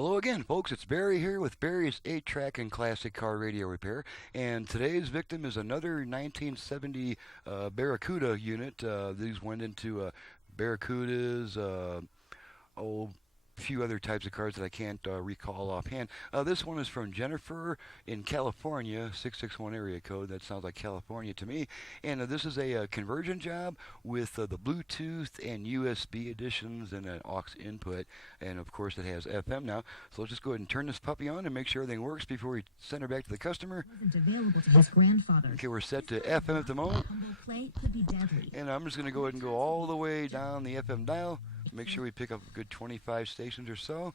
Hello again, folks. It's Barry here with Barry's 8-track and classic car radio repair. And today's victim is another 1970 Barracuda unit. These went into Barracudas, few other types of cars that I can't recall offhand. This one is from Jennifer in California, 661 area code. That sounds like California to me. And this is a conversion job with the Bluetooth and USB additions and an aux input. And of course, it has FM now. So let's just go ahead and turn this puppy on and make sure everything works before we send her back to the customer. Available to his grandfather. Okay, we're set to FM at the moment. And I'm just going to go ahead and go all the way down the FM dial. Make sure we pick up a good 25 stations or so.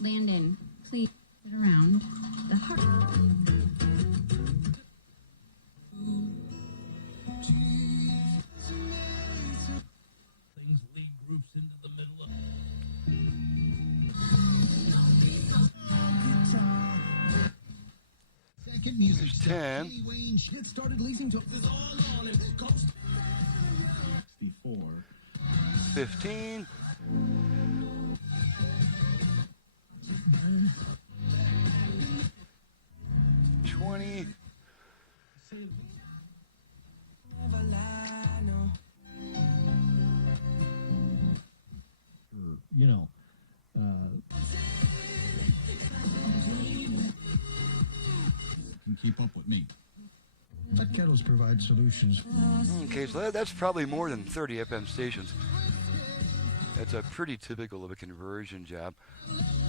Landon, please sit around the heart. Things lead groups into the middle of. Second music. 10. It started leasing to 64. 15. 20. You know, can keep up with me. Pet kettles provide solutions. Okay, so that's probably more than 30 FM stations. That's a pretty typical of a conversion job.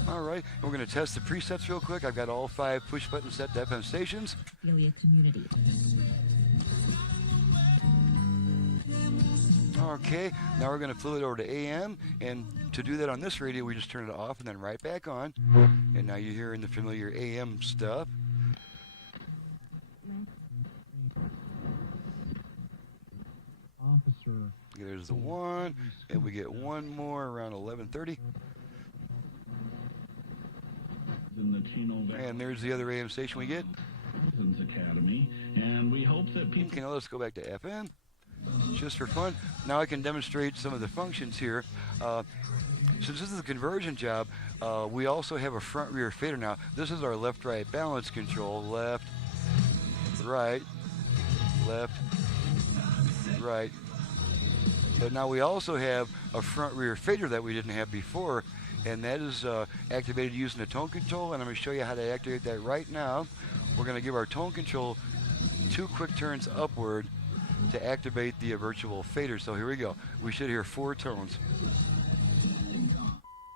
All right, we're going to test the presets real quick. I've got all 5 push buttons set to FM stations. Affiliate community. Okay, now we're going to flip it over to AM, and to do that on this radio, we just turn it off and then right back on. And now you're hearing the familiar AM stuff. Officer. There's the one, and we get one more around 11:30. And there's the other AM station we get. Academy, and we hope that people. Okay, now let's go back to FM, just for fun. Now I can demonstrate some of the functions here. Since this is a conversion job, we also have a front-rear fader now. This is our left-right balance control. Left, right, left, right. But now we also have a front-rear fader that we didn't have before, and that is activated using the tone control, and I'm going to show you how to activate that right now. We're going to give our tone control 2 quick turns upward to activate the virtual fader. So here we go. We should hear 4 tones.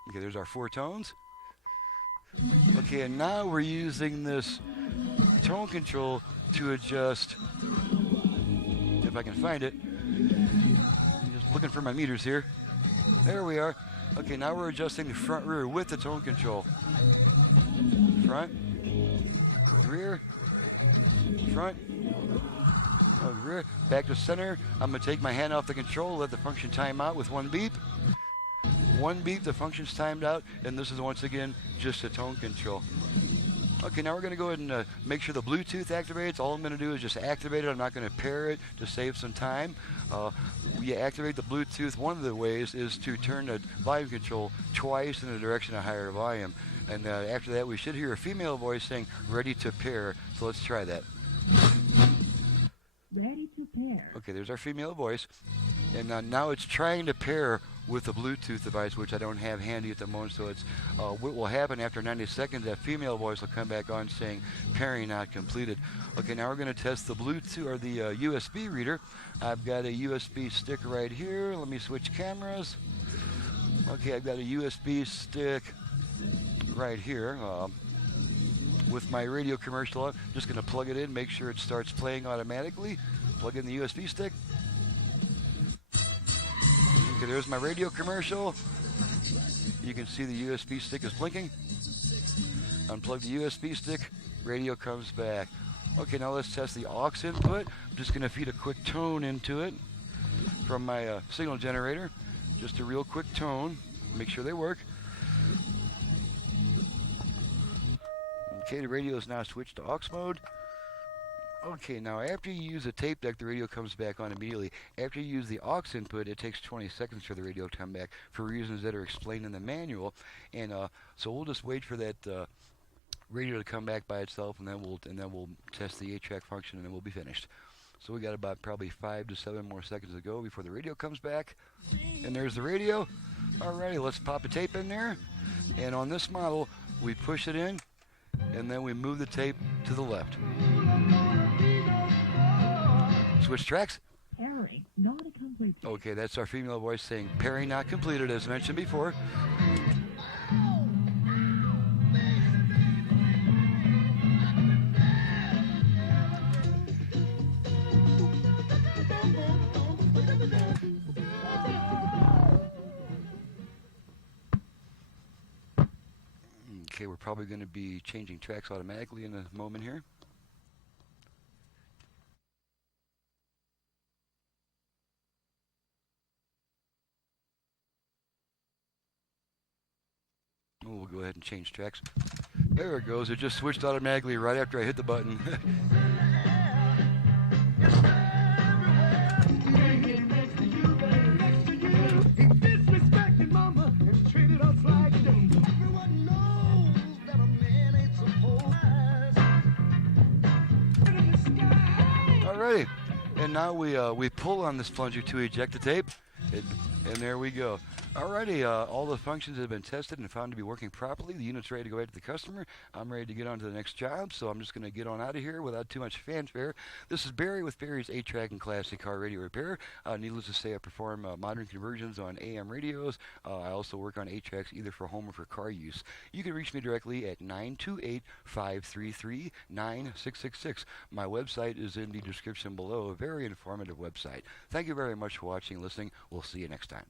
Okay, there's our 4 tones. Okay, and now we're using this tone control to adjust, if I can find it. I'm just looking for my meters here. There we are. Okay, now we're adjusting the front rear with the tone control. Front, rear, front, rear, back to center. I'm going to take my hand off the control, let the function time out with 1 beep. 1 beep, the function's timed out, and this is once again just a tone control. Okay, now we're going to go ahead and make sure the Bluetooth activates. All I'm going to do is just activate it. I'm not going to pair it to save some time. We activate the Bluetooth. One of the ways is to turn the volume control twice in the direction of higher volume. And after that, we should hear a female voice saying, ready to pair. So let's try that. Ready to pair. Okay, there's our female voice. And now it's trying to pair with the Bluetooth device, which I don't have handy at the moment. So it's what will happen after 90 seconds, that female voice will come back on saying pairing not completed. Okay, now we're going to test the Bluetooth or the USB reader. I've got a USB stick right here. Let me switch cameras. Okay, I've got a USB stick right here. With my radio commercial on, just going to plug it in, make sure it starts playing automatically. Plug in the USB stick. Okay, there's my radio commercial. You can see the USB stick is blinking. Unplug the USB stick, radio comes back. Okay, now let's test the aux input. I'm just going to feed a quick tone into it from my signal generator. Just a real quick tone. Make sure they work. Okay, the radio is now switched to aux mode. Okay, now after you use a tape deck, the radio comes back on immediately. After you use the aux input, it takes 20 seconds for the radio to come back for reasons that are explained in the manual. And so we'll just wait for that radio to come back by itself, and then we'll test the 8-track function, and then we'll be finished. So we got about probably 5 to 7 more seconds to go before the radio comes back. And there's the radio. Alrighty, let's pop a tape in there. And on this model, we push it in, and then we move the tape to the left. Switch tracks. Pairing not complete. Okay, that's our female voice saying pairing not completed, as mentioned before. Okay, we're probably going to be changing tracks automatically in a moment here. We'll go ahead and change tracks. There it goes. It just switched automatically right after I hit the button. Alrighty, and now we pull on this plunger to eject the tape, and there we go. Alrighty, all the functions have been tested and found to be working properly. The unit's ready to go out to the customer. I'm ready to get on to the next job, so I'm just going to get on out of here without too much fanfare. This is Barry with Barry's 8-Track and Classic Car Radio Repair. Needless to say, I perform modern conversions on AM radios. I also work on 8-Tracks either for home or for car use. You can reach me directly at 928-533-9666. My website is in the description below, a very informative website. Thank you very much for watching and listening. We'll see you next time.